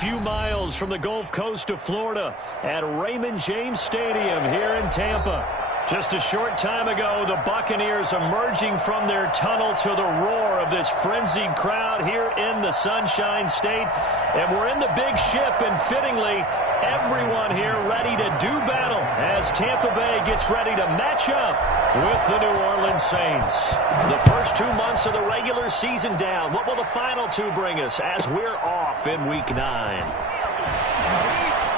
few miles from the Gulf Coast of Florida at Raymond James Stadium here in Tampa. Just a short time ago, the Buccaneers emerging from their tunnel to the roar of this frenzied crowd here in the Sunshine State. And we're in the big ship, and fittingly, everyone here ready to do battle as Tampa Bay gets ready to match up with the New Orleans Saints. The first 2 months of the regular season down. What will the final two bring us as we're off in Week 9?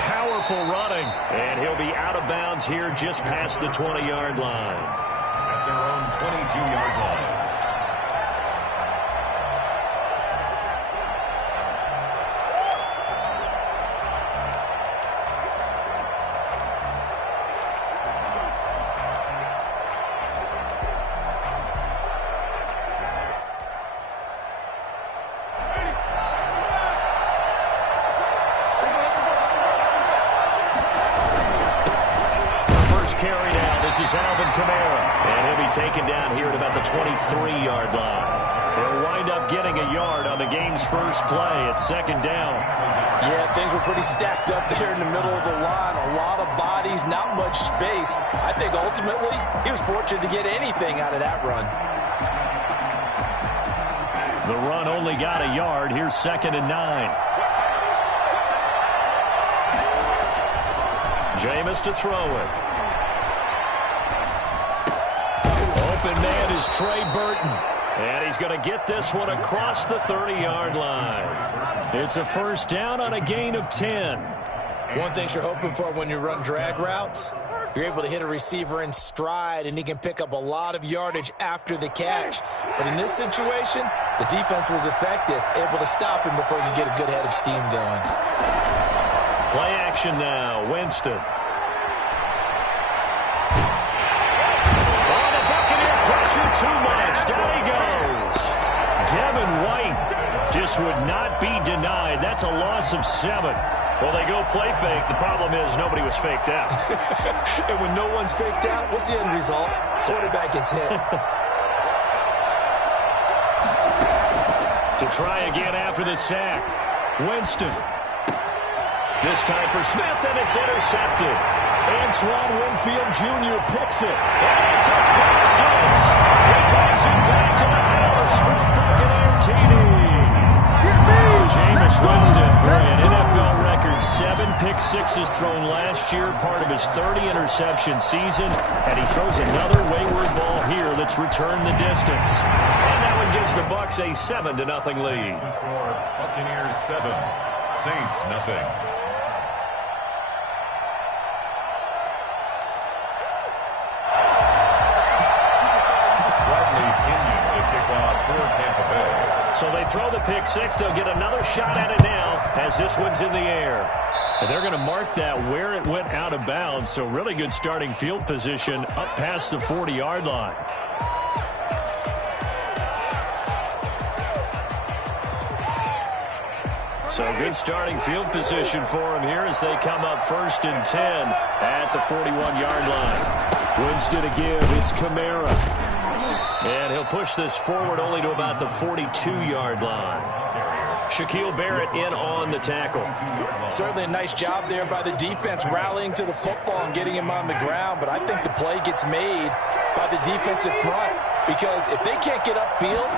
Powerful running, and he'll be out of bounds here just past the 20-yard line. At their own 22-yard line. Carry down. This is Alvin Kamara, and he'll be taken down here at about the 23-yard line. He'll wind up getting a yard on the game's first play at second down. Yeah, things were pretty stacked up there in the middle of the line. A lot of bodies, not much space. I think ultimately he was fortunate to get anything out of that run. The run only got a yard. Here's 2nd and 9. Jameis to throw it. Open man is Trey Burton. And he's going to get this one across the 30-yard line. It's a first down on a gain of 10. One thing you're hoping for when you run drag routes, you're able to hit a receiver in stride, and he can pick up a lot of yardage after the catch. But in this situation, the defense was effective, able to stop him before you get a good head of steam going. Play action now. Winston. Too much. Down he goes. Devin White just would not be denied. That's a loss of 7. Well, they go play fake. The problem is nobody was faked out. And when no one's faked out, what's the end result? Quarterback gets hit. To try again after the sack. Winston. This time for Smith, and it's intercepted. Antoine Winfield Jr. picks it. And it's a pick 6. He brings it back to the house for a Buccaneer TD. For Jameis Winston, an NFL record 7 pick sixes thrown last year, part of his 30-interception season, and he throws another wayward ball here that's returned the distance. And that one gives the Bucs a 7-0 lead. Buccaneers 7, Saints nothing. So they throw the pick 6. They'll get another shot at it now as this one's in the air. And they're going to mark that where it went out of bounds. So really good starting field position up past the 40-yard line. So good starting field position for him here as they come up 1st and 10 at the 41-yard line. Winston to give. It's Kamara. And he'll push this forward only to about the 42-yard line. Shaquille Barrett in on the tackle. Certainly a nice job there by the defense rallying to the football and getting him on the ground. But I think the play gets made by the defensive front. Because if they can't get upfield,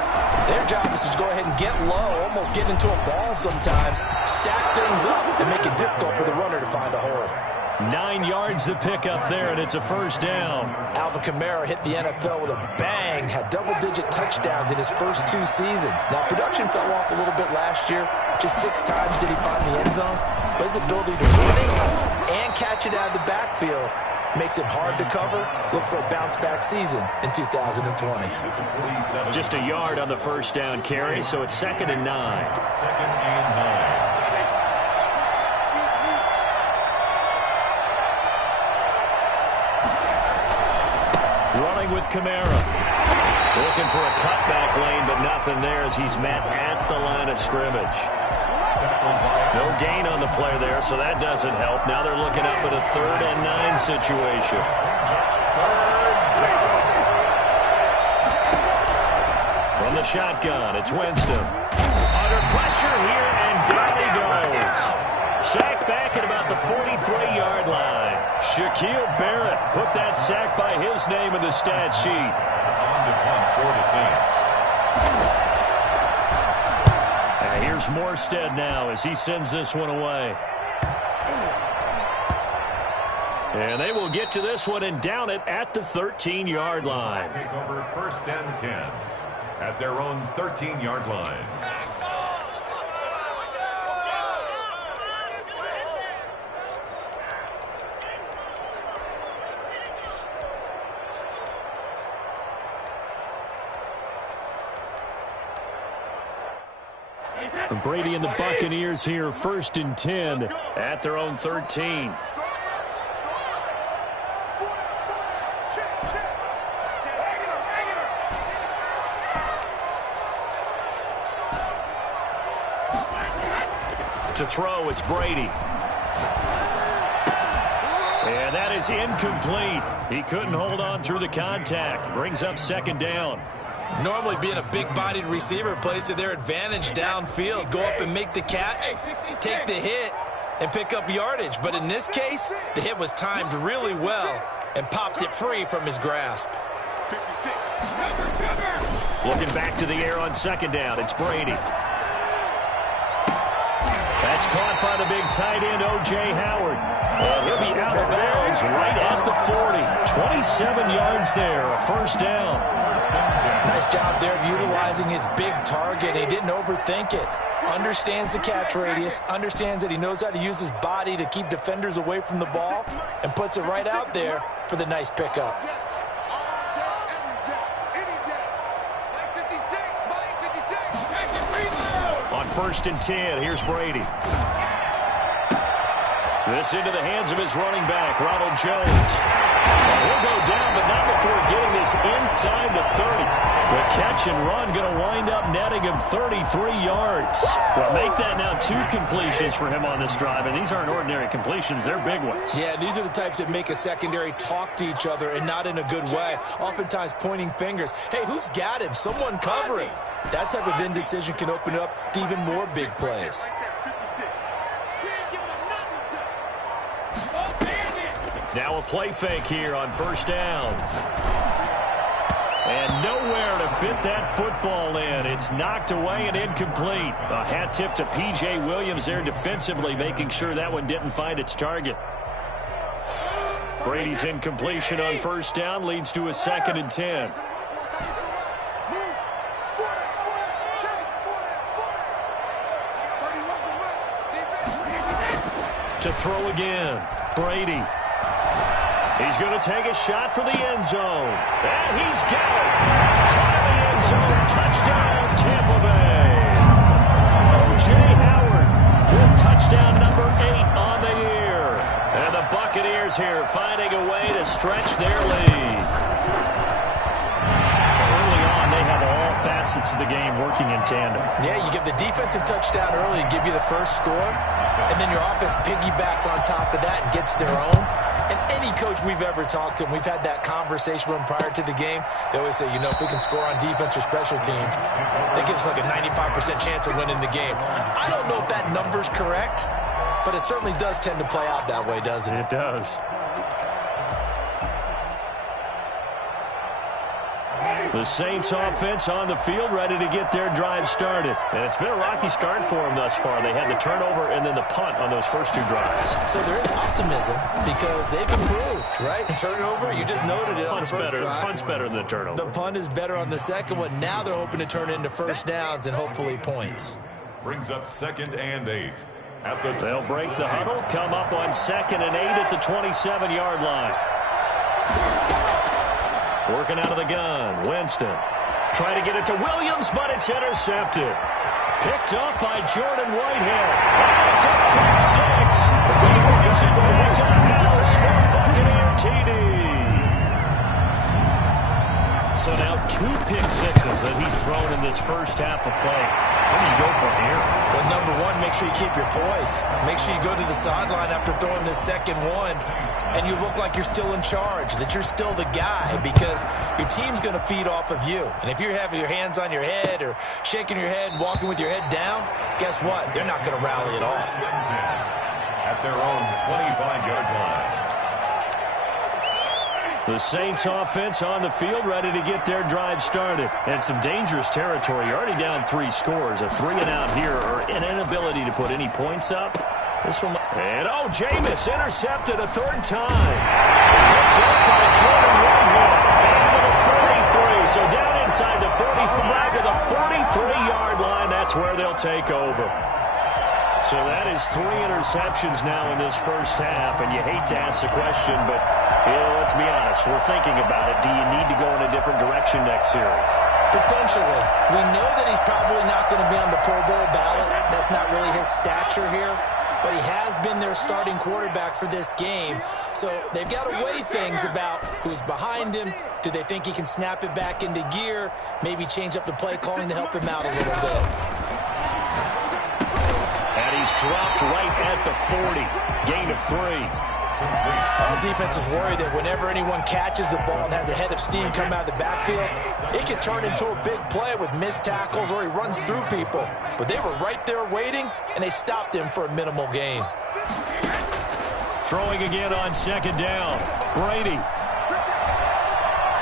their job is to go ahead and get low, almost get into a ball sometimes, stack things up, and make it difficult for the runner to find a hole. 9 yards to pick up there, and it's a first down. Alvin Kamara hit the NFL with a bang, had double-digit touchdowns in his first 2 seasons. Now, production fell off a little bit last year. Just 6 times did he find the end zone. But his ability to run it and catch it out of the backfield makes it hard to cover. Look for a bounce-back season in 2020. Just a yard on the first down carry, so it's 2nd and 9. 2nd and 9. Running with Kamara. Looking for a cutback lane, but nothing there as he's met at the line of scrimmage. No gain on the play there, so that doesn't help. Now they're looking up at a 3rd and 9 situation. From the shotgun, it's Winston. Under pressure here, and down he goes. Shaquille Barrett put that sack by his name in the stat sheet. On to punt for the Saints. Here's Morstead now as he sends this one away. And they will get to this one and down it at the 13-yard line. Take over 1st and 10 at their own 13-yard line. Brady and the Buccaneers here, 1st and 10 at their own 13. To throw, it's Brady. And that is incomplete. He couldn't hold on through the contact. Brings up 2nd down. Normally being a big-bodied receiver plays to their advantage downfield. Go up and make the catch, take the hit, and pick up yardage. But in this case, the hit was timed really well and popped it free from his grasp. 56. Looking back to the air on 2nd down, it's Brady. That's caught by the big tight end, O.J. Howard. And he'll be out of bounds right at the 40. 27 yards there, a 1st down. Nice job there of utilizing his big target. He didn't overthink it. Understands the catch radius, understands that he knows how to use his body to keep defenders away from the ball, and puts it right out there for the nice pickup. On 1st and 10, here's Brady. This into the hands of his running back, Ronald Jones. And he'll go down, but not before getting this inside the 30. The catch and run going to wind up netting him 33 yards. Well, make that now 2 completions for him on this drive, and these aren't ordinary completions. They're big ones. Yeah, these are the types that make a secondary talk to each other and not in a good way. Oftentimes pointing fingers. Hey, who's got him? Someone cover him. That type of indecision can open up to even more big plays. Now a play fake here on 1st down. And nowhere to fit that football in. It's knocked away and incomplete. A hat tip to P.J. Williams there defensively, making sure that one didn't find its target. Brady's incompletion on 1st down leads to a 2nd and 10. To throw again, Brady. He's going to take a shot for the end zone. And he's got it. Try the end zone. Touchdown, Tampa Bay. O.J. Howard with touchdown number 8 on the year. And the Buccaneers here finding a way to stretch their lead. Early on, they have all facets of the game working in tandem. Yeah, you give the defensive touchdown early and give you the first score, and then your offense piggybacks on top of that and gets their own. And any coach we've ever talked to, and we've had that conversation with them prior to the game, they always say, you know, if we can score on defense or special teams, that gives us like a 95% chance of winning the game. I don't know if that number's correct, but it certainly does tend to play out that way, doesn't it? It does. The Saints offense on the field, ready to get their drive started. And it's been a rocky start for them thus far. They had the turnover and then the punt on those first 2 drives. So there is optimism because they've improved, right? Turnover, you just noted it on the first drive. Punt's better than the turnover. The punt is better on the second one. Now they're hoping to turn it into 1st downs and hopefully points. Brings up 2nd and 8. They'll break the huddle, come up on 2nd and 8 at the 27-yard line. Working out of the gun, Winston. Trying to get it to Williams, but it's intercepted. Picked up by Jordan Whitehead. And it's a pick 6. He brings it back to the house for Buccaneer TD. So now 2 pick 6s that he's thrown in this first half of play. Where do you go from here? Well, number 1, make sure you keep your poise. Make sure you go to the sideline after throwing this second one, and you look like you're still in charge, that you're still the guy, because your team's going to feed off of you. And if you're having your hands on your head or shaking your head and walking with your head down, guess what? They're not going to rally at all. At their own 25-yard line. The Saints offense on the field, ready to get their drive started. And some dangerous territory. You're already down 3 scores. A 3-and-out here, or an inability to put any points up. This one, and Jameis intercepted a 3rd time. Picked up by Jordan Whitehead. Into the 43. So down inside the 45 to the 43-yard line. That's where they'll take over. So that is 3 interceptions now in this first half, and you hate to ask the question, but let's be honest, we're thinking about it. Do you need to go in a different direction next series? Potentially. We know that he's probably not going to be on the Pro Bowl ballot. That's not really his stature here, but he has been their starting quarterback for this game. So they've got to weigh things about who's behind him. Do they think he can snap it back into gear? Maybe change up the play calling to help him out a little bit. And he's dropped right at the 40. Gain of 3. All defense is worried that whenever anyone catches the ball and has a head of steam come out of the backfield, it can turn into a big play with missed tackles or he runs through people. But they were right there waiting, and they stopped him for a minimal gain. Throwing again on 2nd down. Brady.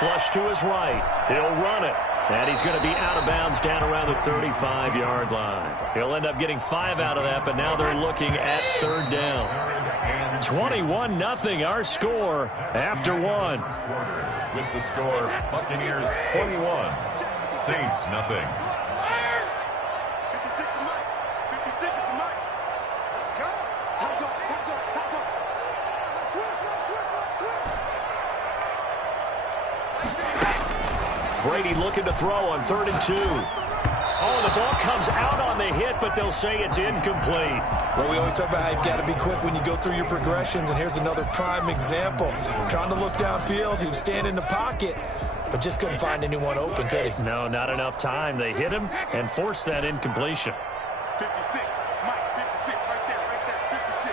Flush to his right. He'll run it. And he's going to be out of bounds down around the 35-yard line. He'll end up getting 5 out of that, but now they're looking at 3rd down. 21-0 our score after 1. With the score, Buccaneers 21, Saints nothing. Brady looking to throw on 3rd and 2. The ball comes out on the hit, but they'll say it's incomplete. Well, we always talk about how you've got to be quick when you go through your progressions, and here's another prime example. Trying to look downfield, he was standing in the pocket, but just couldn't find anyone open, could he? No, not enough time. They hit him and forced that incompletion. 56, Mike, 56, right there, 56.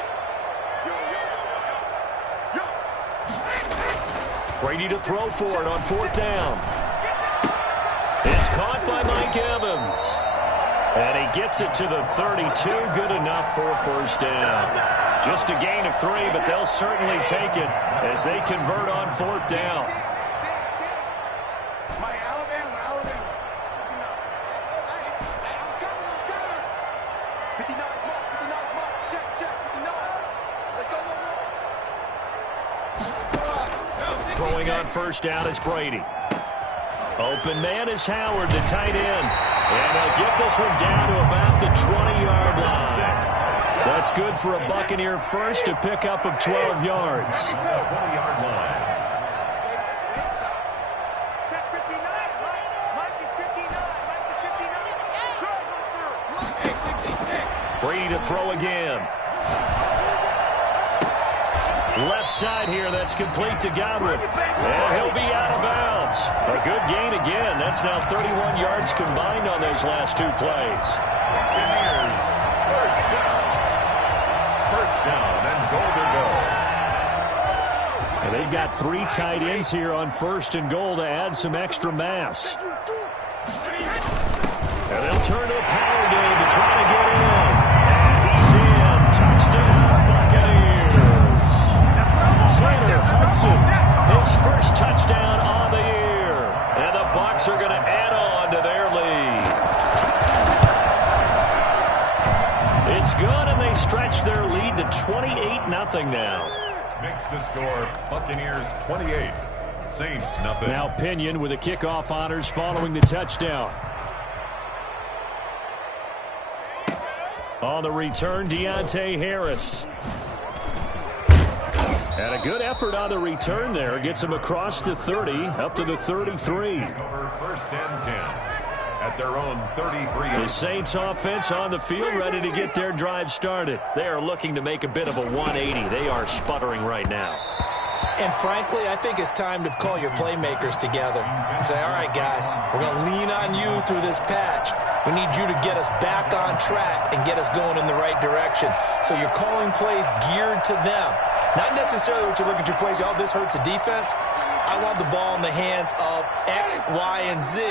Yo. Brady to throw for it on 4th down. It's caught by Mike Evans. And he gets it to the 32. Good enough for a 1st down. Just a gain of 3, but they'll certainly take it as they convert on 4th down. Throwing on 1st down is Brady. Open man is Howard, the tight end. And they'll get this one down to about the 20-yard line. That's good for a Buccaneer first, a pickup of 12 yards. 20-yard line. Check 59, Mike is 59, Brady to throw again. Left side here, that's complete to Godwin. And he'll be out of bounds. A good gain again. That's now 31 yards combined on those last 2 plays. Buccaneers, first down and goal to go. And they've got 3 tight ends here on 1st and goal to add some extra mass. And they'll turn to a power game to try to get in. And he's in. Touchdown, Buccaneers. Tanner Hudson, his first touchdown on the year. And the Bucs are going to add on to their lead. It's good, and they stretch their lead to 28-0 now. Makes the score, Buccaneers 28, Saints nothing. Now Pinion with the kickoff honors following the touchdown. On the return, Deontay Harris. And a good effort on the return there. Gets him across the 30, up to the 33. Over 1st and 10 at their own 33. The Saints offense on the field, ready to get their drive started. They are looking to make a bit of a 180. They are sputtering right now. And frankly, I think it's time to call your playmakers together and say, all right, guys, we're going to lean on you through this patch. We need you to get us back on track and get us going in the right direction. So you're calling plays geared to them. Not necessarily what you look at your plays, oh, this hurts the defense. I want the ball in the hands of X, Y, and Z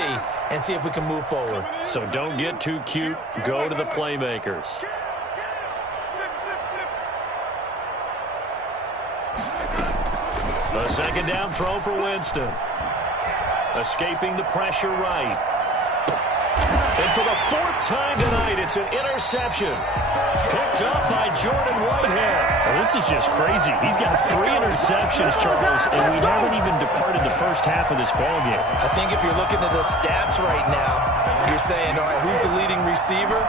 and see if we can move forward. So don't get too cute. Go to the playmakers. A second down throw for Winston. Escaping the pressure right. And for the fourth time tonight, it's an interception. Picked up by Jordan Whitehead. Well, this is just crazy. He's got 3 interceptions, Charles, and we haven't even departed the first half of this ballgame. I think if you're looking at the stats right now, you're saying, all right, who's the leading receiver?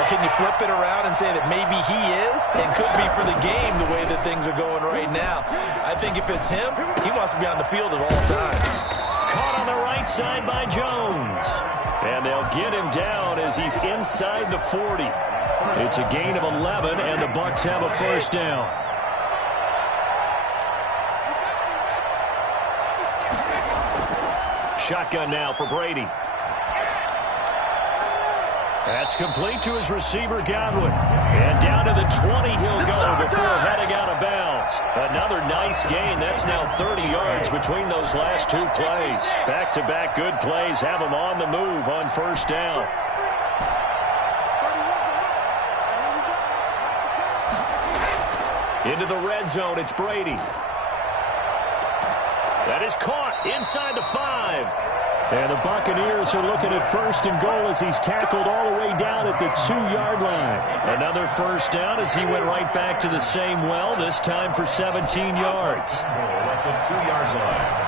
But can you flip it around and say that maybe he is and could be for the game the way that things are going right now? I think if it's him, he wants to be on the field at all times. Caught on the right side by Jones. And they'll get him down as he's inside the 40. It's a gain of 11, and the Bucs have a first down. Shotgun now for Brady. That's complete to his receiver, Godwin. And down to the 20 he'll go before heading out of bounds. Another nice gain. That's now 30 yards between those last 2 plays. Back-to-back good plays have him on the move on first down. Into the red zone, it's Brady. That is caught inside the 5. And the Buccaneers are looking at first and goal as he's tackled all the way down at the 2-yard line. Another first down as he went right back to the same well, this time for 17 yards. At the 2-yard line.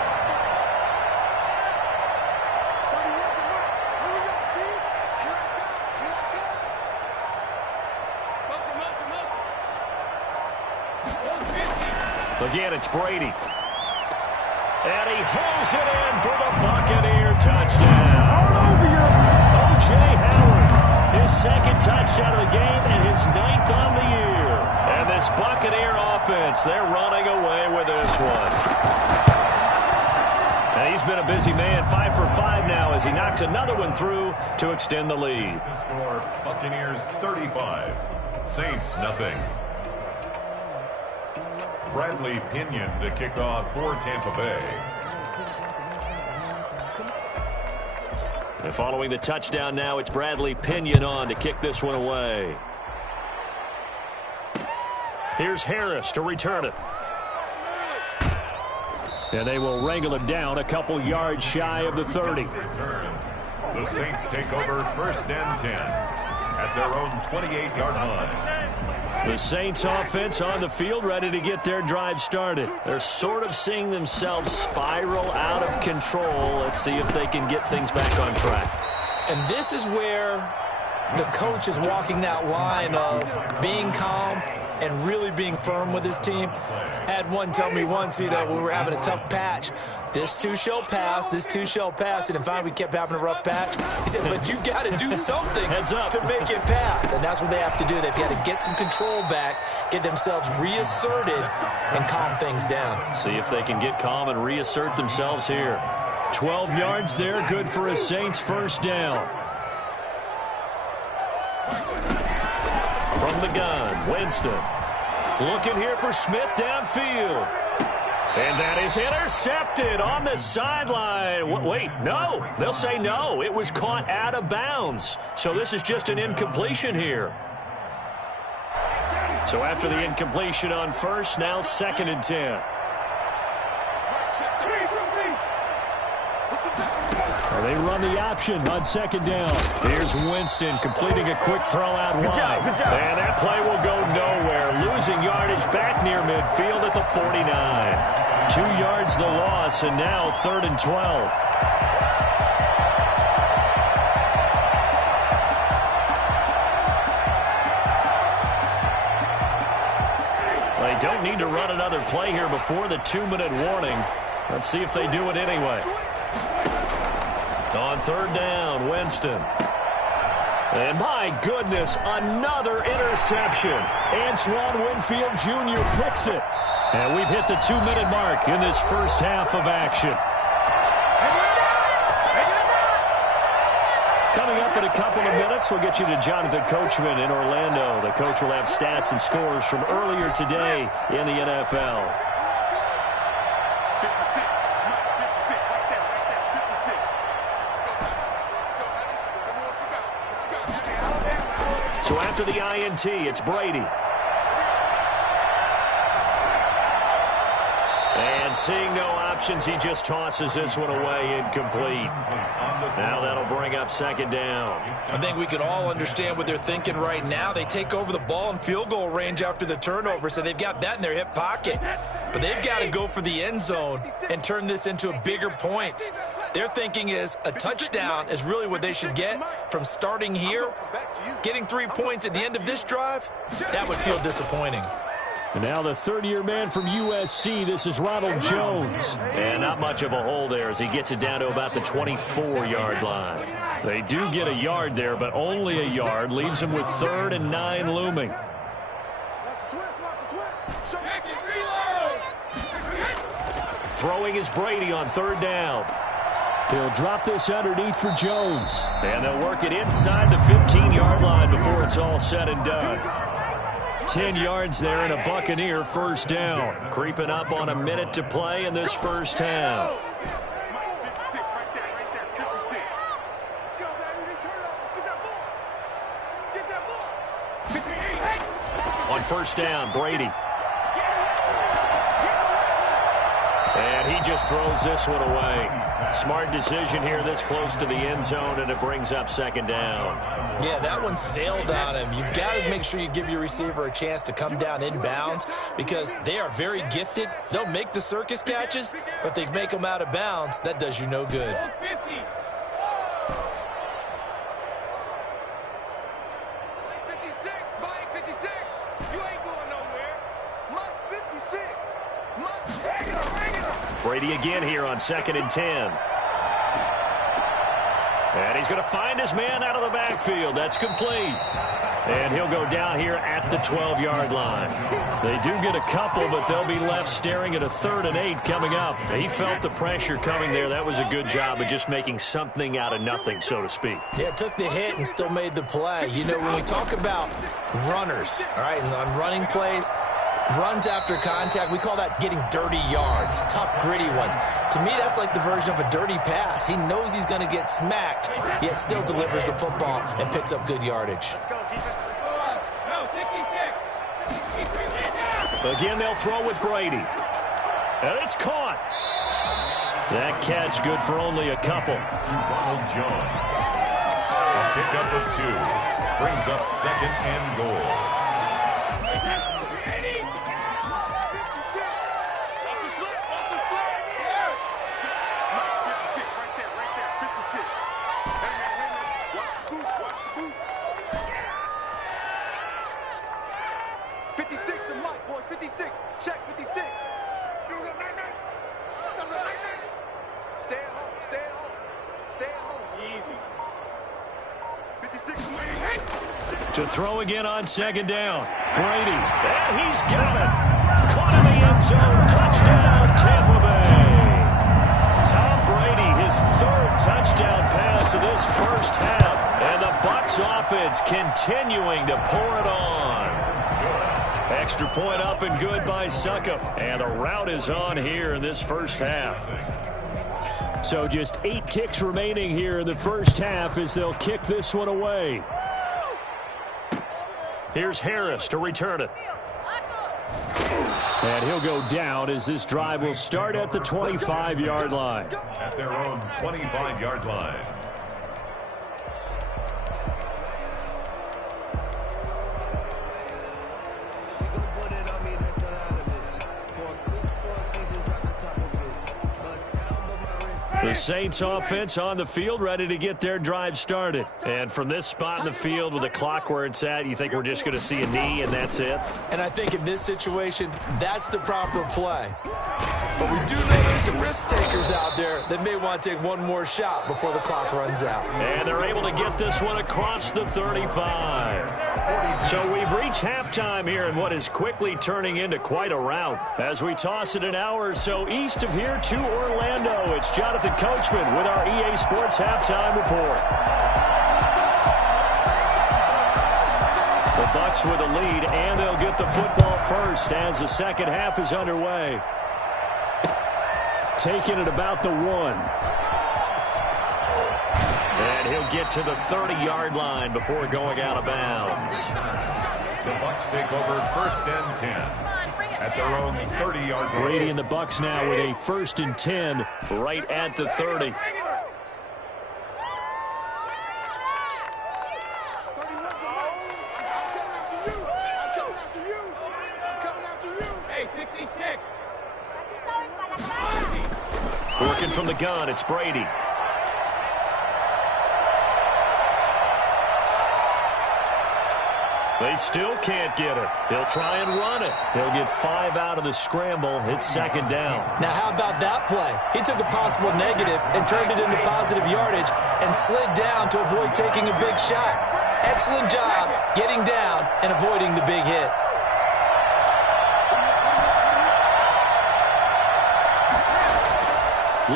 Again, it's Brady. And he hauls it in for the Buccaneer touchdown. O.J. Howard, his second touchdown of the game and his 9th on the year. And this Buccaneer offense, they're running away with this one. And he's been a busy man, 5 for 5 now as he knocks another one through to extend the lead. The score, Buccaneers 35, Saints nothing. Bradley Pinion the kickoff for Tampa Bay. And following the touchdown now, it's Bradley Pinion on to kick this one away. Here's Harris to return it. And they will wrangle him down a couple yards shy of the 30. The Saints take over first and 10 at their own 28-yard line. The Saints offense on the field ready to get their drive started. They're sort of seeing themselves spiral out of control. Let's see if they can get things back on track. And this is where the coach is walking that line of being calm and really being firm with his team. Had one tell me once, we were having a tough patch. This too shall pass, this too shall pass. And in fact, we kept having a rough patch. He said, but you got to do something to make it pass. And that's what they have to do. They've got to get some control back, get themselves reasserted, and calm things down. See if they can get calm and reassert themselves here. 12 yards there, good for a Saints first down. From the gun, Winston. Looking here for Smith downfield. And that is intercepted on the sideline. Wait, no. They'll say no. It was caught out of bounds. So this is just an incompletion here. So after the incompletion on first, now 2nd and 10. Well, they run the option on 2nd down. Here's Winston completing a quick throw out wide. And that play will go nowhere. Losing yardage back near midfield at the 49. 2 yards the loss, and now 3rd and 12. They don't need to run another play here before the 2-minute warning. Let's see if they do it anyway. On 3rd down, Winston. And my goodness, another interception. Antoine Winfield Jr. picks it. And we've hit the 2-minute mark in this first half of action. Coming up in a couple of minutes, we'll get you to Jonathan Coachman in Orlando. The coach will have stats and scores from earlier today in the NFL. 56. 56, right there, 56. Let's go, buddy. Let me know what you got. So after the INT, it's Brady. And And seeing no options, he just tosses this one away, incomplete. Now that'll bring up second down. I think we can all understand what they're thinking right now. They take over the ball in field goal range after the turnover, so they've got that in their hip pocket. But they've got to go for the end zone and turn this into a bigger points. Their thinking is a touchdown is really what they should get from starting here. Getting 3 points at the end of this drive, that would feel disappointing. And now the third-year man from USC, this is Ronald Jones. And not much of a hole there as he gets it down to about the 24-yard line. They do get a yard there, but only a yard. Leaves them with 3rd and 9 looming. Throwing is Brady on 3rd down. He'll drop this underneath for Jones. And they'll work it inside the 15-yard line before it's all said and done. 10 yards there and a Buccaneer first down. Creeping up on a minute to play in this first half. On first down, Brady. And he just throws this one away. Smart decision here this close to the end zone, and it brings up second down. Yeah, that one sailed on him. You've got to make sure you give your receiver a chance to come down inbounds because they are very gifted. They'll make the circus catches, but if they make them out of bounds, that does you no good. Brady again here on 2nd and 10. And he's going to find his man out of the backfield. That's complete. And he'll go down here at the 12-yard line. They do get a couple, but they'll be left staring at a 3rd and 8 coming up. He felt the pressure coming there. That was a good job of just making something out of nothing, so to speak. Yeah, took the hit and still made the play. You know, when we talk about runners, all right, and on running plays, runs after contact, we call that getting dirty yards, tough, gritty ones. To me, that's like the version of a dirty pass. He knows he's going to get smacked, yet still delivers the football and picks up good yardage. Again, they'll throw with Brady. And it's caught. That catch good for only a couple. Ronald Jones. A pickup of 2. Brings up 2nd and goal. To throw again on 2nd down. Brady. And he's got it. Caught in the end zone. Touchdown, Tampa Bay. Tom Brady, his 3rd touchdown pass of this first half. And the Bucs offense continuing to pour it on. Extra point up and good by Succop. And the route is on here in this first half. So just 8 ticks remaining here in the first half as they'll kick this one away. Here's Harris to return it. And he'll go down as this drive will start at the 25-yard line. At their own 25-yard line. The Saints offense on the field ready to get their drive started. And from this spot in the field with the clock where it's at, you think we're just going to see a knee and that's it? And I think in this situation, that's the proper play. But we do know there's some risk takers out there that may want to take one more shot before the clock runs out. And they're able to get this one across the 35. So we've reached halftime here in what is quickly turning into quite a rout. As we toss it an hour or so east of here to Orlando, it's Jonathan Coachman with our EA Sports Halftime Report. The Bucs with a lead, and they'll get the football first as the second half is underway. Taking it about the 1. And he'll get to the 30-yard line before going out of bounds. The Bucs take over 1st and 10 at their own 30-yard line. Brady and the Bucs now with a 1st and 10 right at the 30. Working from the gun, it's Brady. They still can't get it. He'll try and run it. He'll get 5 out of the scramble. It's 2nd down. Now, how about that play? He took a possible negative and turned it into positive yardage and slid down to avoid taking a big shot. Excellent job getting down and avoiding the big hit.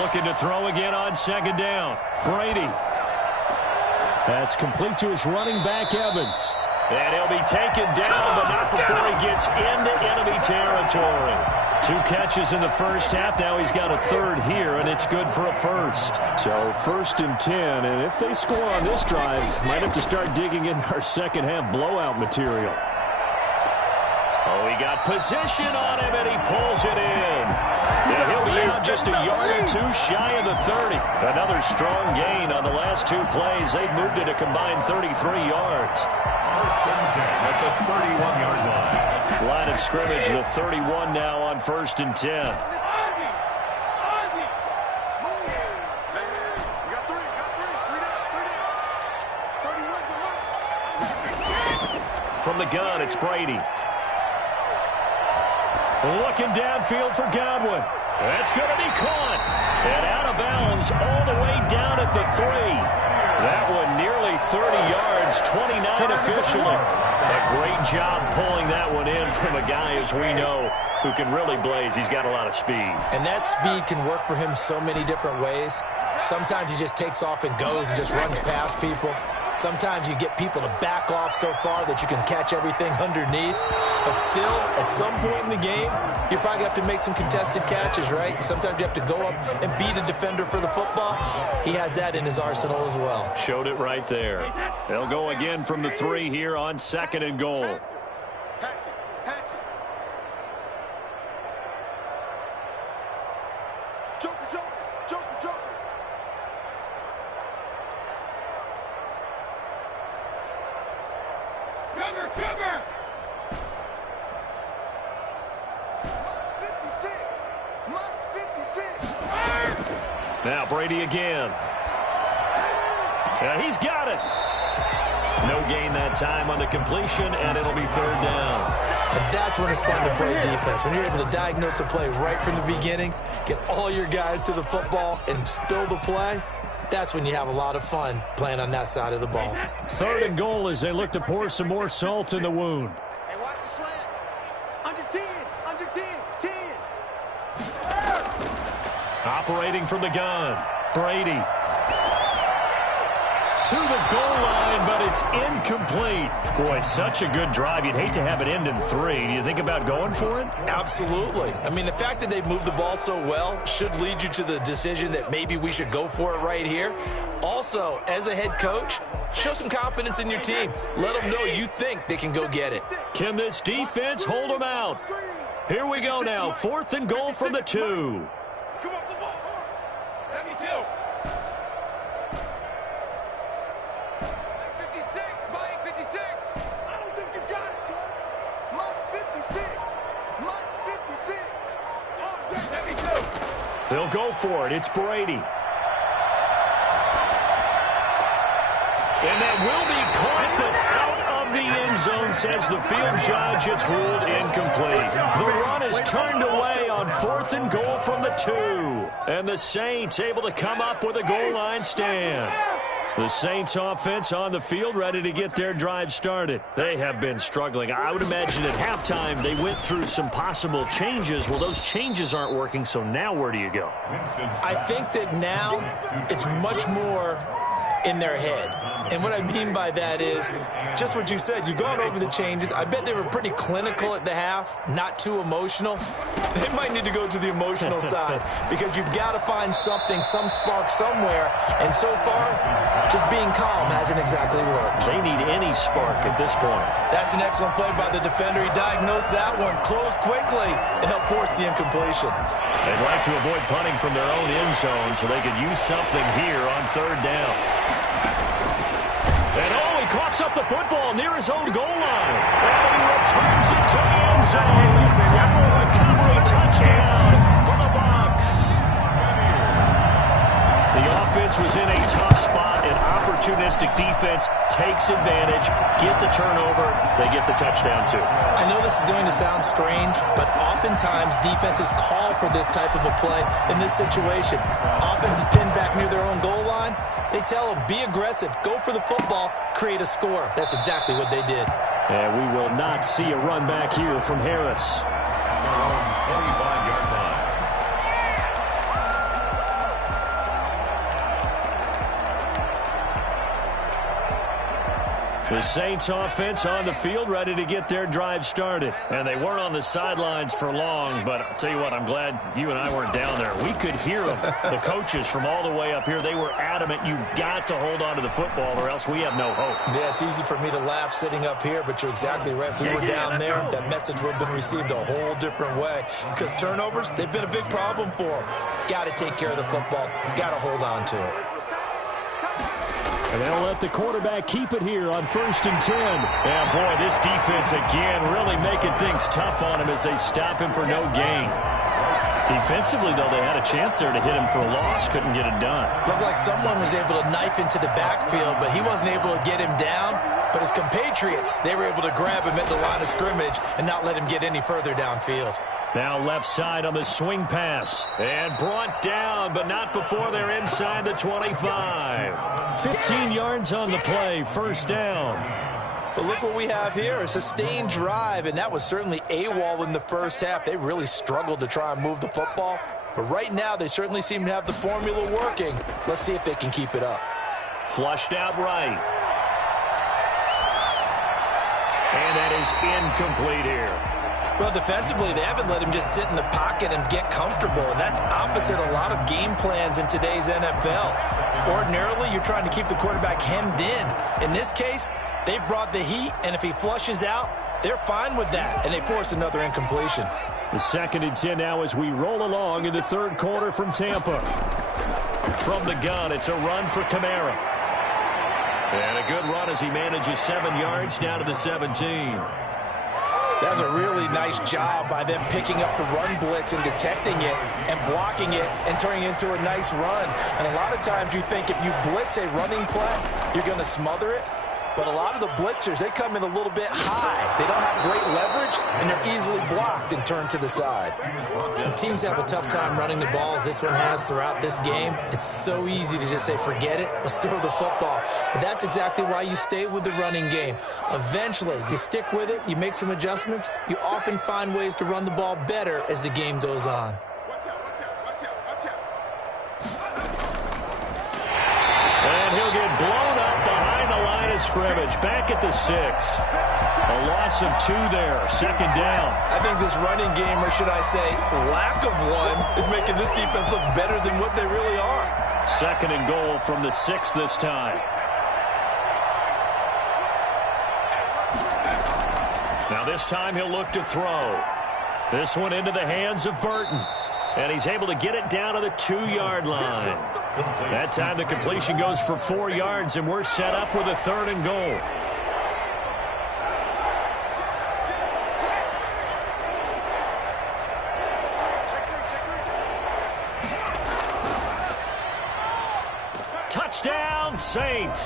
Looking to throw again on 2nd down. Brady. That's complete to his running back, Evans. And he'll be taken down, but not before he gets into enemy territory. 2 catches in the first half. Now he's got a 3rd here, and it's good for a 1st. So 1st and 10, and if they score on this drive, might have to start digging in our second half blowout material. Oh, he got position on him, and he pulls it in. Yeah, he'll be out just a yard or 2 shy of the 30. Another strong gain on the last 2 plays. They've moved it a combined 33 yards. 1st and 10 at the 31-yard line. Line of scrimmage, the 31 now on 1st and 10. From the gun, it's Brady. Looking downfield for Godwin. That's going to be caught. And out of bounds all the way down at the 3. That one nearly 30 yards, 29 officially. A great job pulling that one in from a guy, as we know, who can really blaze. He's got a lot of speed. And that speed can work for him so many different ways. Sometimes he just takes off and goes and just runs past people. Sometimes you get people to back off so far that you can catch everything underneath. But still, at some point in the game, you probably have to make some contested catches, right? Sometimes you have to go up and beat a defender for the football. He has that in his arsenal as well. Showed it right there. They'll go again from the 3 here on 2nd and goal. Now Brady again. Yeah, he's got it. No gain that time on the completion, and it'll be 3rd down. And that's when it's fun to play defense. When you're able to diagnose a play right from the beginning, get all your guys to the football, and spill the play, that's when you have a lot of fun playing on that side of the ball. 3rd and goal as they look to pour some more salt in the wound. Hey, watch the slant. Under 10, under 10, 10. Operating from the gun, Brady. To the goal line, but it's incomplete. Boy, such a good drive. You'd hate to have it end in 3. Do you think about going for it? Absolutely. I mean, the fact that they've moved the ball so well should lead you to the decision that maybe we should go for it right here. Also, as a head coach, show some confidence in your team. Let them know you think they can go get it. Can this defense hold them out? Here we go now. 4th and goal from the 2. Come off the ball. Let me do. 56, Mike, 56. I don't think you got it, son. Mike's 56. Mike's 56. Oh, let me do. They'll go for it. It's Brady. And that will be caught, but out of the end zone, says the field judge. It's ruled incomplete. The run is turned away on 4th and goal from the 2. And the Saints able to come up with a goal line stand. The Saints offense on the field ready to get their drive started. They have been struggling. I would imagine at halftime they went through some possible changes. Well, those changes aren't working, so now where do you go? I think that now it's much more in their head. And what I mean by that is just what you said. You've gone over the changes. I bet they were pretty clinical at the half, not too emotional. They might need to go to the emotional side because you've got to find something, some spark somewhere. And so far, just being calm hasn't exactly worked. They need any spark at this point. That's an excellent play by the defender. He diagnosed that one, closed quickly, and helped force the incompletion. They'd like to avoid punting from their own end zone so they could use something here on third down. And he coughs up the football near his own goal line. And he returns it to the end zone. Fumble recovery touchdown for the Bucs. The offense was in a tough spot, and opportunistic defense takes advantage, get the turnover, they get the touchdown too. I know this is going to sound strange, but oftentimes defenses call for this type of a play in this situation. Offense is pinned back near their own goal line. They tell them, be aggressive, go for the football, create a score. That's exactly what they did. And we will not see a run back here from Harris. 25-yard line. The Saints offense on the field, ready to get their drive started. And they weren't on the sidelines for long, but I'll tell you what, I'm glad you and I weren't down there. We could hear them, the coaches from all the way up here. They were adamant, you've got to hold on to the football or else we have no hope. Yeah, it's easy for me to laugh sitting up here, but you're exactly right. If we were down there, that message would have been received a whole different way. Because turnovers, they've been a big problem for them. Got to take care of the football. Got to hold on to it. And they'll let the quarterback keep it here on 1st and 10. And, boy, this defense again really making things tough on him as they stop him for no gain. Defensively, though, they had a chance there to hit him for a loss. Couldn't get it done. Looked like someone was able to knife into the backfield, but he wasn't able to get him down. But his compatriots, they were able to grab him at the line of scrimmage and not let him get any further downfield. Now left side on the swing pass. And brought down, but not before they're inside the 25. 15 yards on the play, first down. But look what we have here, a sustained drive, and that was certainly AWOL in the first half. They really struggled to try and move the football. But right now, they certainly seem to have the formula working. Let's see if they can keep it up. Flushed out right. And that is incomplete here. Well, defensively, they haven't let him just sit in the pocket and get comfortable, and that's opposite a lot of game plans in today's NFL. Ordinarily, you're trying to keep the quarterback hemmed in. In this case, they brought the heat, and if he flushes out, they're fine with that, and they force another incompletion. The 2nd and 10 now as we roll along in the third quarter from Tampa. From the gun, it's a run for Kamara. And a good run as he manages 7 yards down to the 17. That was a really nice job by them picking up the run blitz and detecting it and blocking it and turning it into a nice run. And a lot of times you think if you blitz a running play, you're going to smother it. But a lot of the blitzers, they come in a little bit high. They don't have great leverage, and they're easily blocked and turned to the side. And teams have a tough time running the ball as this one has throughout this game. It's so easy to just say, forget it, let's throw the football. But that's exactly why you stay with the running game. Eventually, you stick with it, you make some adjustments. You often find ways to run the ball better as the game goes on. And he'll get blown up behind the line of scrimmage. Back at the 6. A loss of 2 there. 2nd down. I think this running game, or should I say lack of one, is making this defense look better than what they really are. 2nd and goal from the 6 this time. Now this time he'll look to throw. This one into the hands of Burton. And he's able to get it down to the 2-yard line. That time the completion goes for 4 yards, and we're set up with a 3rd and goal. Touchdown, Saints.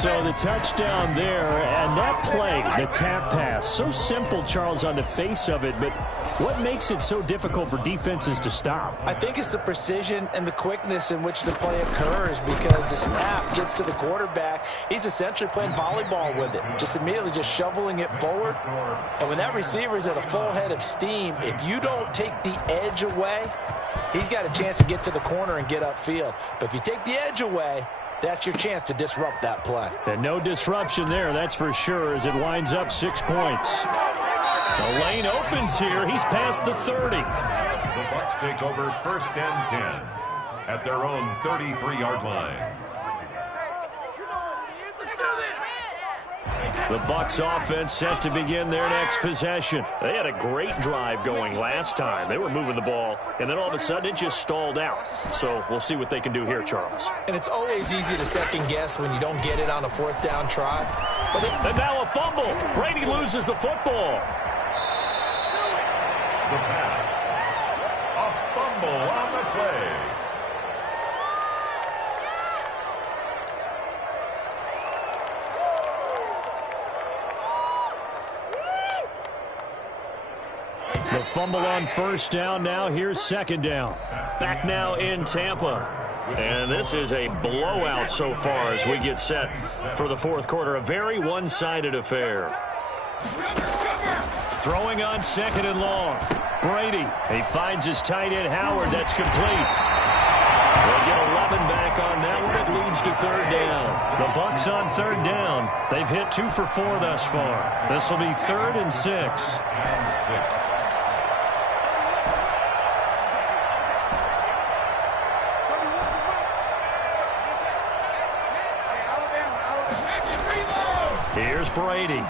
So the touchdown there, and that play, the tap pass, so simple, Charles, on the face of it, but what makes it so difficult for defenses to stop? I think it's the precision and the quickness in which the play occurs, because the snap gets to the quarterback. He's essentially playing volleyball with it, just immediately just shoveling it forward. And when that receiver is at a full head of steam, if you don't take the edge away, he's got a chance to get to the corner and get upfield. But if you take the edge away, that's your chance to disrupt that play. And no disruption there, that's for sure, as it winds up 6 points. The lane opens here. He's past the 30. The Bucs take over 1st and 10 at their own 33-yard line. The Bucs offense set to begin their next possession. They had a great drive going last time. They were moving the ball, and then all of a sudden it just stalled out. So we'll see what they can do here, Charles. And it's always easy to second guess when you don't get it on a 4th down try. And now a fumble. Brady loses the football. The pass. A fumble on the play. The fumble on 1st down. Now here's 2nd down. Back now in Tampa. And this is a blowout so far as we get set for the 4th quarter. A very one-sided affair. Throwing on 2nd and long. Brady. He finds his tight end Howard. That's complete. They'll get 11 back on that one. It leads to 3rd down. The Bucs on 3rd down. They've hit 2 for 4 thus far. This will be 3rd and 6. Here's Brady.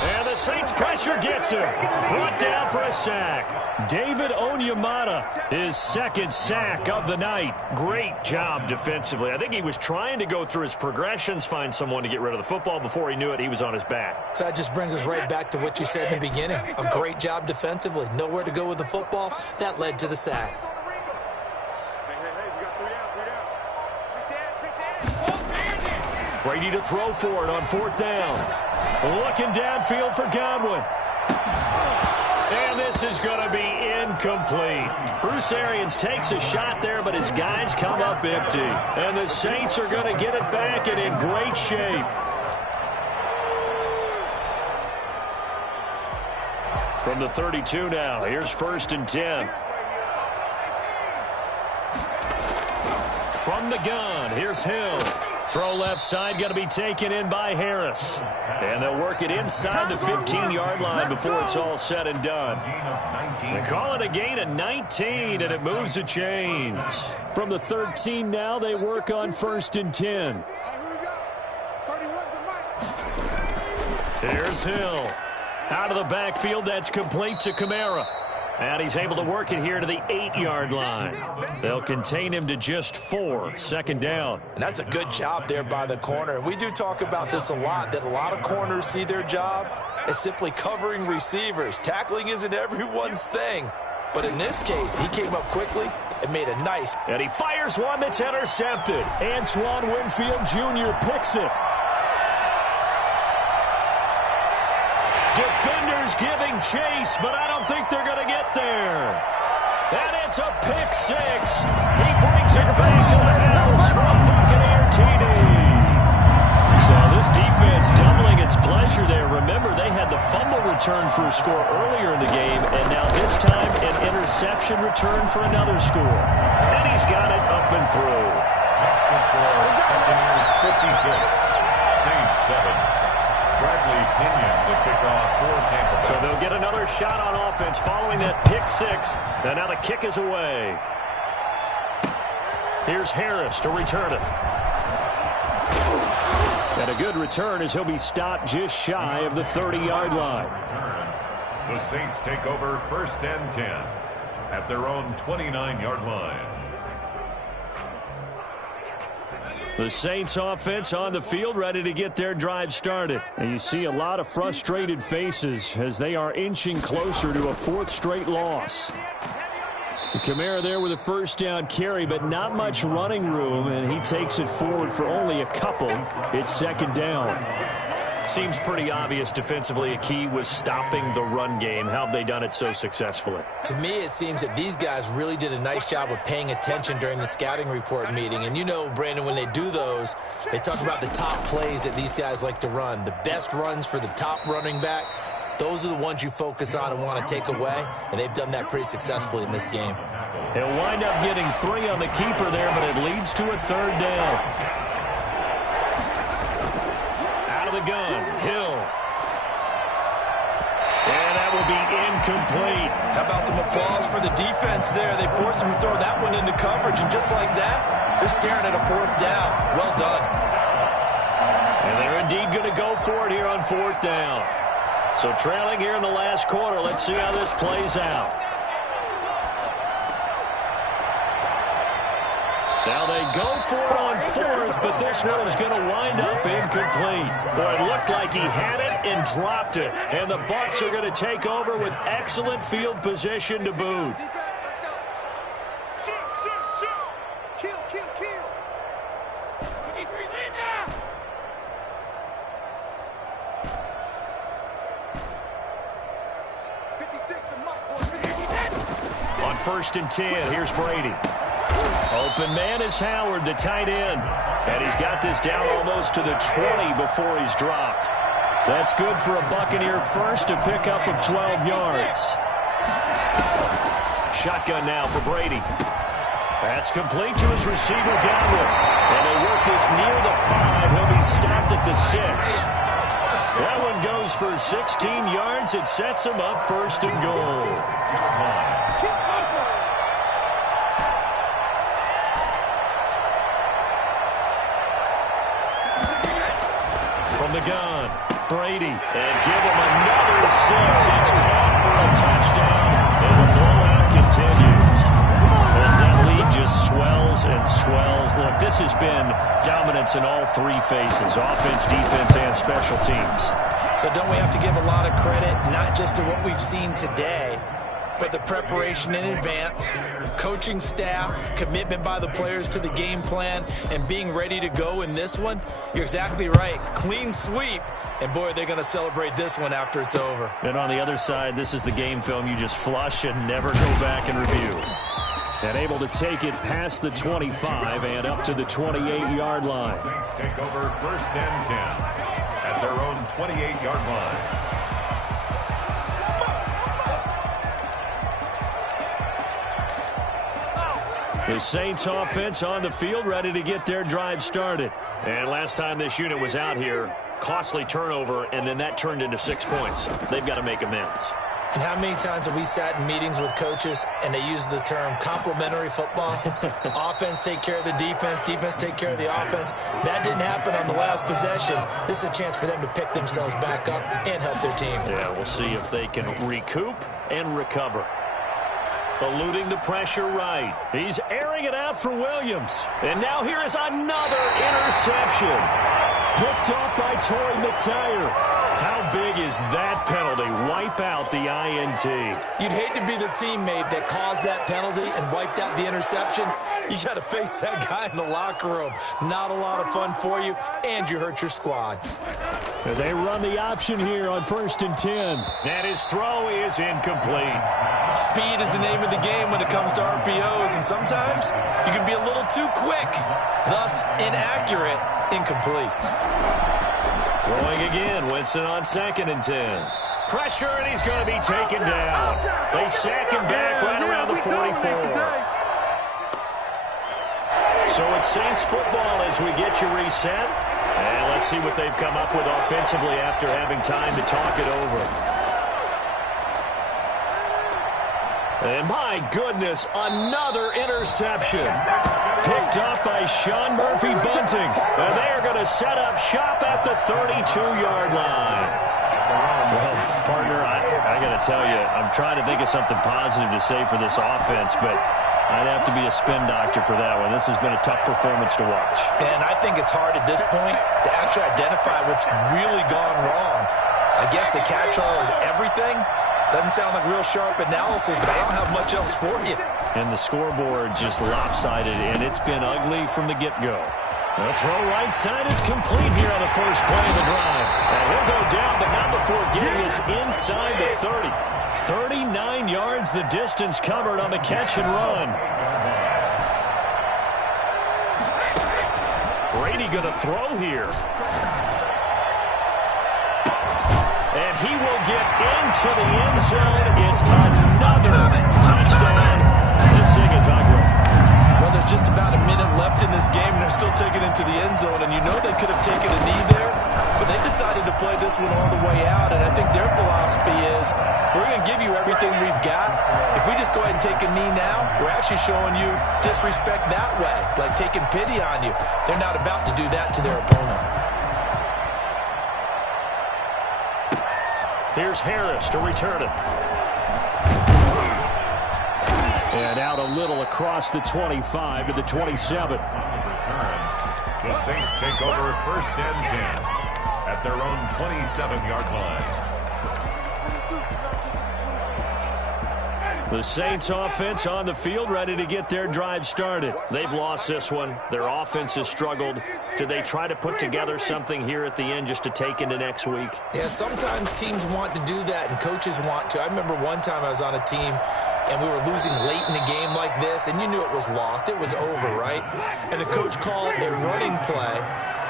And the Saints pressure gets him. Brought down for a sack. David Onyemata, his 2nd sack of the night. Great job defensively. I think he was trying to go through his progressions, find someone to get rid of the football. Before he knew it, he was on his back. So that just brings us right back to what you said in the beginning. A great job defensively. Nowhere to go with the football. That led to the sack. Brady to throw for it on 4th down. Looking downfield for Godwin. And this is going to be incomplete. Bruce Arians takes a shot there, but his guys come up empty. And the Saints are going to get it back and in great shape. From the 32 now, here's 1st and 10. From the gun, here's Hill. Throw left side, going to be taken in by Harris. And they'll work it inside the 15-yard line before it's all said and done. They call it a gain of 19, and it moves the chains. From the 13 now, they work on 1st and 10. Here's Hill. Out of the backfield, that's complete to Kamara. And he's able to work it here to the 8-yard line. They'll contain him to just 4, 2nd down. And that's a good job there by the corner. We do talk about this a lot, that a lot of corners see their job as simply covering receivers. Tackling isn't everyone's thing. But in this case, he came up quickly and made a nice. And he fires one that's intercepted. Antoine Winfield Jr. picks it. Defenders giving chase, but I don't think they're going to get there. And it's a pick 6. He brings it back to the house from Buccaneer TD. So this defense doubling its pleasure there. Remember, they had the fumble return for a score earlier in the game, and now this time an interception return for another score. And he's got it up and through. That's the score. Buccaneers 56, Saints 7. Bradley Pinion, the kickoff for Tampa Bay. So they'll get another shot on offense following that pick 6. And now the kick is away. Here's Harris to return it. And a good return as he'll be stopped just shy of the 30-yard line. The Saints take over 1st and 10 at their own 29-yard line. The Saints offense on the field, ready to get their drive started. And you see a lot of frustrated faces as they are inching closer to a 4th straight loss. Kamara there with a 1st down carry, but not much running room, and he takes it forward for only a couple. It's 2nd down. Seems pretty obvious defensively a key was stopping the run game. How have they done it so successfully? To me, it seems that these guys really did a nice job of paying attention during the scouting report meeting. And you know, Brandon, when they do those, they talk about the top plays that these guys like to run. The best runs for the top running back, those are the ones you focus on and want to take away. And they've done that pretty successfully in this game. He'll wind up getting 3 on the keeper there, but it leads to a 3rd down. Out of the gun, Hill. And that will be incomplete. How about some applause for the defense there? They forced him to throw that one into coverage, and just like that, they're staring at a 4th down. Well done. And they're indeed going to go for it here on 4th down. So trailing here in the last quarter. Let's see how this plays out. Now they go for it on 4th, but this one is going to wind up incomplete. Boy, it looked like he had it and dropped it. And the Bucs are going to take over with excellent field position to boot. Let's go. Shoot. Kill. We need 3 lead now. On 1st and 10, here's Brady. Open man is Howard, the tight end. And he's got this down almost to the 20 before he's dropped. That's good for a Buccaneer first, a pickup of 12 yards. Shotgun now for Brady. That's complete to his receiver, Godwin. And they work this near the 5. He'll be stopped at the 6. That one goes for 16 yards. It sets him up 1st and goal. From the gun, Brady, and give him another 6. It's caught for a touchdown, and the blowout continues. As that lead just swells and swells. Look, this has been dominance in all 3 phases, offense, defense, and special teams. So don't we have to give a lot of credit, not just to what we've seen today, but the preparation in advance, coaching staff, commitment by the players to the game plan, and being ready to go in this one? You're exactly right. Clean sweep. And, boy, they're going to celebrate this one after it's over. And on the other side, this is the game film you just flush and never go back and review. And able to take it past the 25 and up to the 28-yard line. Saints take over 1st and 10 at their own 28-yard line. The Saints offense on the field, ready to get their drive started. And last time this unit was out here, costly turnover, and then that turned into 6 points. They've got to make amends. And how many times have we sat in meetings with coaches and they use the term complementary football? Offense take care of the defense, defense take care of the offense. That didn't happen on the last possession. This is a chance for them to pick themselves back up and help their team. Yeah, we'll see if they can recoup and recover. Eluding the pressure right. He's airing it out for Williams. And now here is another interception. Picked off by Torrey McTyer. How big is that penalty? Wipe out the INT. You'd hate to be the teammate that caused that penalty and wiped out the interception. You got to face that guy in the locker room. Not a lot of fun for you, and you hurt your squad. They run the option here on 1st and 10. And his throw is incomplete. Speed is the name of the game when it comes to RPOs, and sometimes you can be a little too quick, thus inaccurate, incomplete. Throwing again, Winston on 2nd and 10. Pressure, and he's going to be taken down. They sack him back right around the 44. So it's Saints football as we get you reset. And let's see what they've come up with offensively after having time to talk it over. And my goodness, another interception. Picked up by Sean Murphy-Bunting. And they are going to set up shop at the 32-yard line. Well, partner, I got to tell you, I'm trying to think of something positive to say for this offense, but I'd have to be a spin doctor for that one. This has been a tough performance to watch. And I think it's hard at this point to actually identify what's really gone wrong. I guess the catch-all is everything. Doesn't sound like real sharp analysis, but I don't have much else for you. And the scoreboard just lopsided, and it's been ugly from the get-go. The throw right side is complete here on the first play of the drive. And he'll go down, but not before getting us inside the 30. 39 yards the distance covered on the catch and run. Brady going to throw here. And he will get into the end zone. It's another touchdown. This thing is just about a minute left in this game, and they're still taking it to the end zone. And you know they could have taken a knee there, but they decided to play this one all the way out. And I think their philosophy is, we're going to give you everything we've got. If we just go ahead and take a knee now, we're actually showing you disrespect that way, like taking pity on you. They're not about to do that to their opponent. Here's Harris to return it. And out a little across the 25 to the 27. On the return, the Saints take over 1st and 10 at their own 27-yard line. The Saints offense on the field, ready to get their drive started. They've lost this one. Their offense has struggled. Do they try to put together something here at the end just to take into next week? Yeah, sometimes teams want to do that and coaches want to. I remember one time I was on a team and we were losing late in a game like this, and you knew it was lost. It was over, right? And the coach called a running play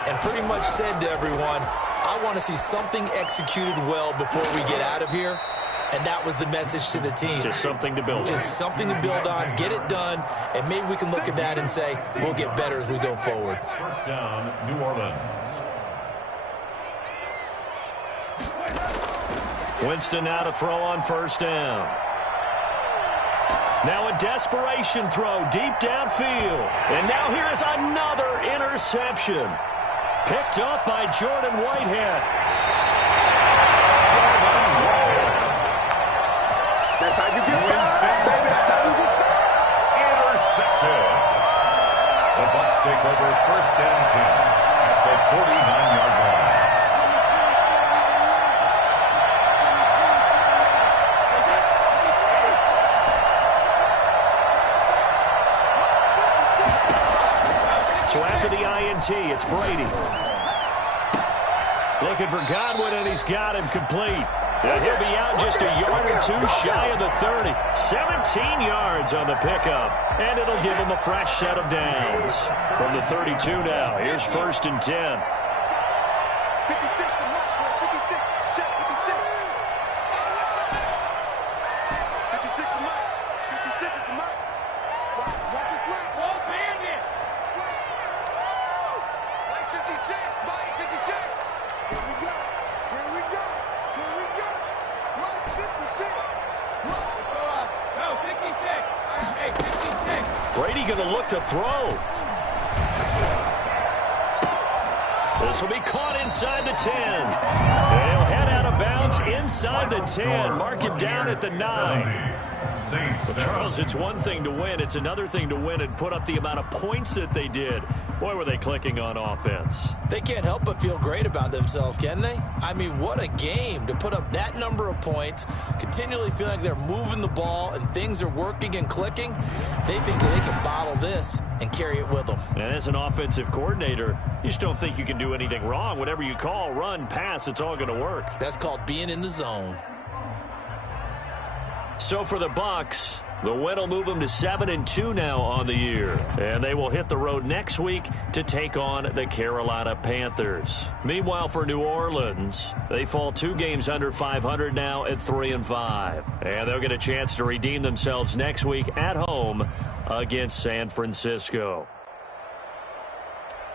and pretty much said to everyone, I want to see something executed well before we get out of here. And that was the message to the team. Just something to build on. Just something to build on, get it done, and maybe we can look at that and say, we'll get better as we go forward. 1st down, New Orleans. Winston now to throw on 1st down. Now a desperation throw deep downfield. And now here is another interception. Picked up by Jordan Whitehead. That's how you get Winston, baby. That's how you get intercepted. The Bucs take over 1st and 10 at the 49-yard line. So after the INT, it's Brady. Looking for Godwin, and he's got him complete. And he'll be out just a yard or two shy of the 30. 17 yards on the pickup. And it'll give him a fresh set of downs. From the 32 now, here's 1st and 10. 56 to mark, 56, check 56. 56 to mark, 56 is the mark. Watch it slap. Oh, bandit. Slap. Like 56, Mike, 56. Here we go. Here we go. Here we go. Mark 56. Mark. No, 56. Hey, 56. Brady going to look to throw. This will be caught inside the 10. He'll head out of bounds inside the 10. Mark him down at the 9. But Charles, it's one thing to win. It's another thing to win and put up the amount of points that they did. Boy, were they clicking on offense. They can't help but feel great about themselves, can they? I mean, what a game to put up that number of points, continually feeling like they're moving the ball and things are working and clicking. They think that they can bottle this and carry it with them. And as an offensive coordinator, you just don't think you can do anything wrong. Whatever you call, run, pass, it's all going to work. That's called being in the zone. So for the Bucs, the win will move them to 7-2 now on the year. And they will hit the road next week to take on the Carolina Panthers. Meanwhile, for New Orleans, they fall 2 games under 500 now at 3-5. And they'll get a chance to redeem themselves next week at home against San Francisco.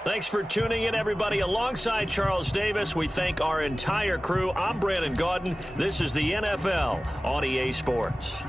Thanks for tuning in, everybody. Alongside Charles Davis, we thank our entire crew. I'm Brandon Gaudin. This is the NFL on EA Sports.